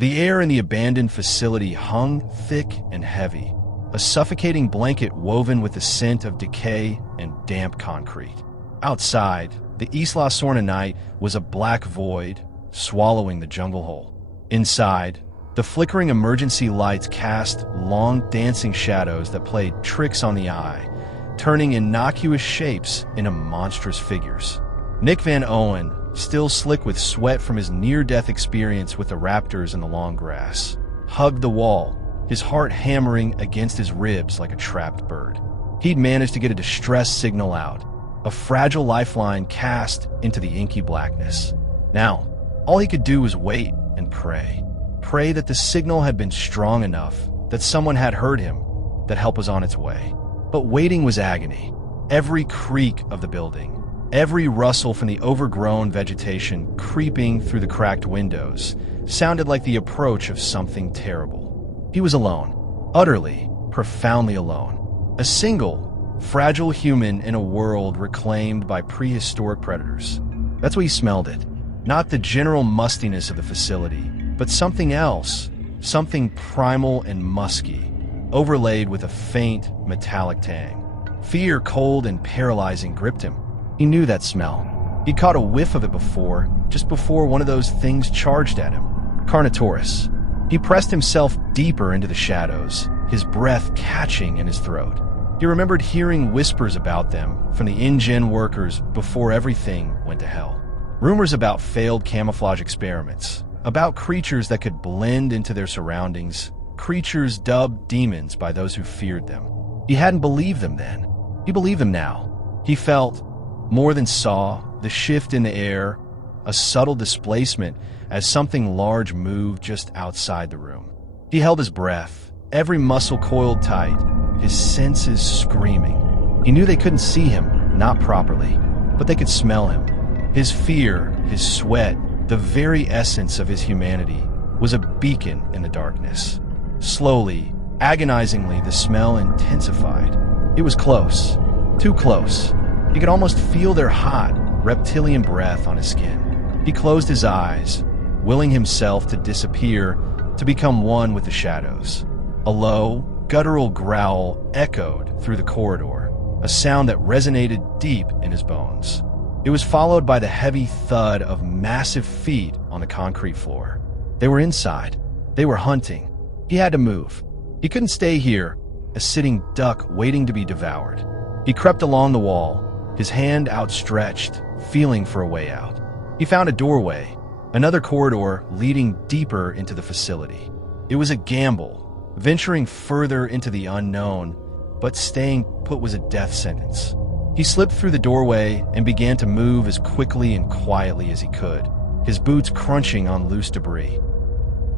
The air in the abandoned facility hung thick and heavy, a suffocating blanket woven with the scent of decay and damp concrete. Outside, the Isla Sorna night was a black void, swallowing the jungle whole. Inside, the flickering emergency lights cast long dancing shadows that played tricks on the eye, turning innocuous shapes into monstrous figures. Nick Van Owen, still slick with sweat from his near-death experience with the raptors in the long grass, hugged the wall, his heart hammering against his ribs like a trapped bird. He'd managed to get a distress signal out, a fragile lifeline cast into the inky blackness. Now, all he could do was wait and pray. Pray that the signal had been strong enough, that someone had heard him, that help was on its way. But waiting was agony. Every creak of the building, every rustle from the overgrown vegetation creeping through the cracked windows, sounded like the approach of something terrible. He was alone, utterly, profoundly alone. A single, fragile human in a world reclaimed by prehistoric predators. That's why he smelled it. Not the general mustiness of the facility, but something else, something primal and musky, overlaid with a faint, metallic tang. Fear, cold and paralyzing, gripped him. He knew that smell. He'd caught a whiff of it before, just before one of those things charged at him. Carnotaurus. He pressed himself deeper into the shadows, his breath catching in his throat. He remembered hearing whispers about them from the InGen workers before everything went to hell. Rumors about failed camouflage experiments, about creatures that could blend into their surroundings, creatures dubbed demons by those who feared them. He hadn't believed them then. He believed them now. He felt, more than saw, the shift in the air, a subtle displacement as something large moved just outside the room. He held his breath, every muscle coiled tight, his senses screaming. He knew they couldn't see him, not properly, but they could smell him. His fear, his sweat, the very essence of his humanity, was a beacon in the darkness. Slowly, agonizingly, the smell intensified. It was close, too close. He could almost feel their hot, reptilian breath on his skin. He closed his eyes, willing himself to disappear, to become one with the shadows. A low, guttural growl echoed through the corridor, a sound that resonated deep in his bones. It was followed by the heavy thud of massive feet on the concrete floor. They were inside. They were hunting. He had to move. He couldn't stay here, a sitting duck waiting to be devoured. He crept along the wall, his hand outstretched, feeling for a way out. He found a doorway, another corridor leading deeper into the facility. It was a gamble, venturing further into the unknown, but staying put was a death sentence. He slipped through the doorway and began to move as quickly and quietly as he could, his boots crunching on loose debris.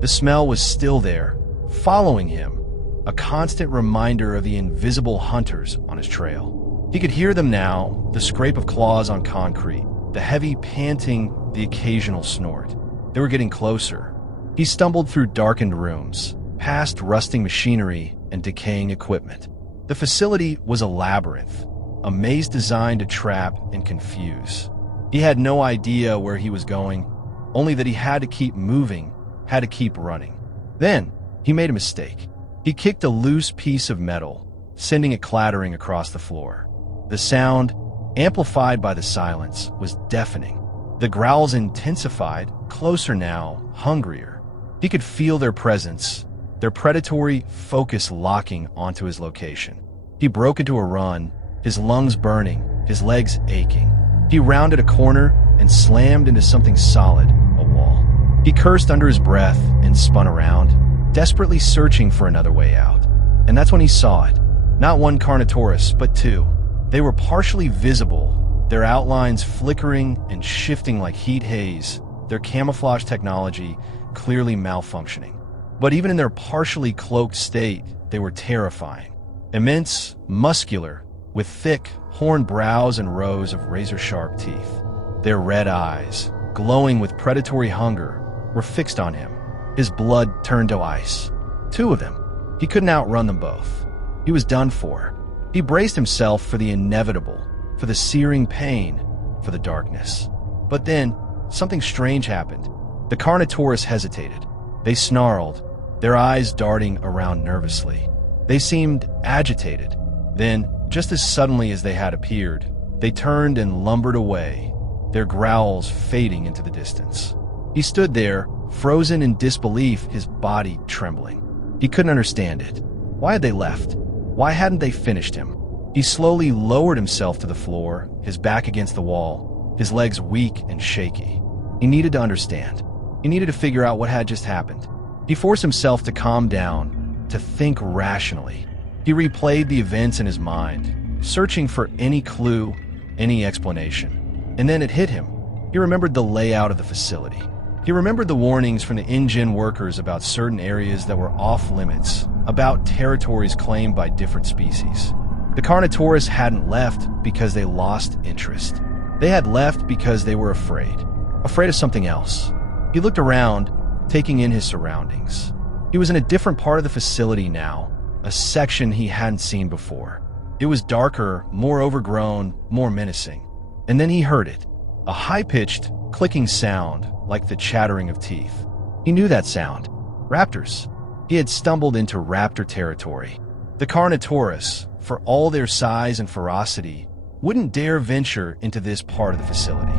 The smell was still there, following him, a constant reminder of the invisible hunters on his trail. He could hear them now, the scrape of claws on concrete, the heavy panting, the occasional snort. They were getting closer. He stumbled through darkened rooms, past rusting machinery and decaying equipment. The facility was a labyrinth, a maze designed to trap and confuse. He had no idea where he was going, only that he had to keep moving, had to keep running. Then, he made a mistake. He kicked a loose piece of metal, sending it clattering across the floor. The sound, amplified by the silence, was deafening. The growls intensified, closer now, hungrier. He could feel their presence, their predatory focus locking onto his location. He broke into a run, his lungs burning, his legs aching. He rounded a corner and slammed into something solid, a wall. He cursed under his breath and spun around, desperately searching for another way out. And that's when he saw it. Not one Carnotaurus, but two. They were partially visible, their outlines flickering and shifting like heat haze, their camouflage technology clearly malfunctioning. But even in their partially cloaked state, they were terrifying. Immense, muscular, with thick, horned brows and rows of razor-sharp teeth. Their red eyes, glowing with predatory hunger, were fixed on him. His blood turned to ice. Two of them. He couldn't outrun them both. He was done for. He braced himself for the inevitable, for the searing pain, for the darkness. But then, something strange happened. The Carnotaurus hesitated. They snarled, their eyes darting around nervously. They seemed agitated. Then, just as suddenly as they had appeared, they turned and lumbered away, their growls fading into the distance. He stood there, frozen in disbelief, his body trembling. He couldn't understand it. Why had they left? Why hadn't they finished him? He slowly lowered himself to the floor, his back against the wall, his legs weak and shaky. He needed to understand. He needed to figure out what had just happened. He forced himself to calm down, to think rationally. He replayed the events in his mind, searching for any clue, any explanation. And then it hit him. He remembered the layout of the facility. He remembered the warnings from the InGen workers about certain areas that were off-limits, about territories claimed by different species. The Carnotaurus hadn't left because they lost interest. They had left because they were afraid of something else. He looked around, taking in his surroundings. He was in a different part of the facility now, a section he hadn't seen before. It was darker, more overgrown, more menacing. And then he heard it, a high-pitched, clicking sound like the chattering of teeth. He knew that sound. Raptors. He had stumbled into raptor territory. The Carnotaurus, for all their size and ferocity, wouldn't dare venture into this part of the facility.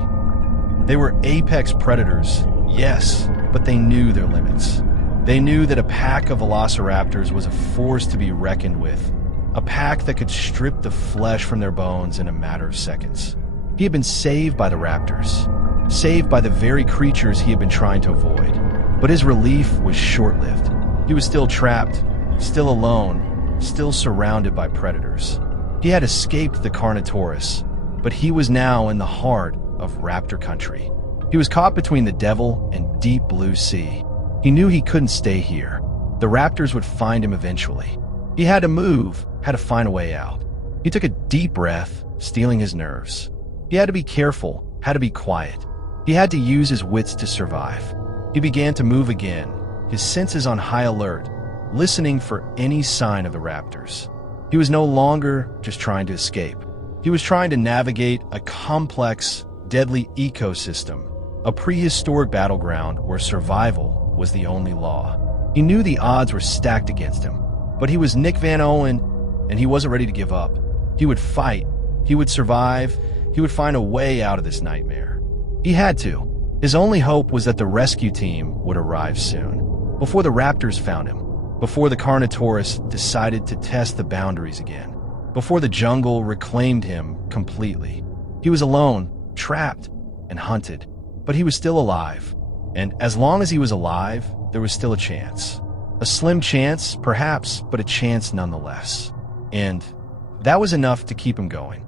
They were apex predators, yes, but they knew their limits. They knew that a pack of velociraptors was a force to be reckoned with, a pack that could strip the flesh from their bones in a matter of seconds. He had been saved by the raptors, saved by the very creatures he had been trying to avoid. But his relief was short-lived. He was still trapped, still alone, still surrounded by predators. He had escaped the Carnotaurus, but he was now in the heart of raptor country. He was caught between the devil and deep blue sea. He knew he couldn't stay here. The raptors would find him eventually. He had to move, had to find a way out. He took a deep breath, steeling his nerves. He had to be careful, had to be quiet. He had to use his wits to survive. He began to move again, his senses on high alert, listening for any sign of the raptors. He was no longer just trying to escape. He was trying to navigate a complex, deadly ecosystem, a prehistoric battleground where survival was the only law. He knew the odds were stacked against him, but he was Nick Van Owen, and he wasn't ready to give up. He would fight. He would survive. He would find a way out of this nightmare. He had to. His only hope was that the rescue team would arrive soon, before the raptors found him, before the Carnotaurus decided to test the boundaries again, before the jungle reclaimed him completely. He was alone, trapped, and hunted, but he was still alive. And as long as he was alive, there was still a chance. A slim chance, perhaps, but a chance nonetheless. And that was enough to keep him going.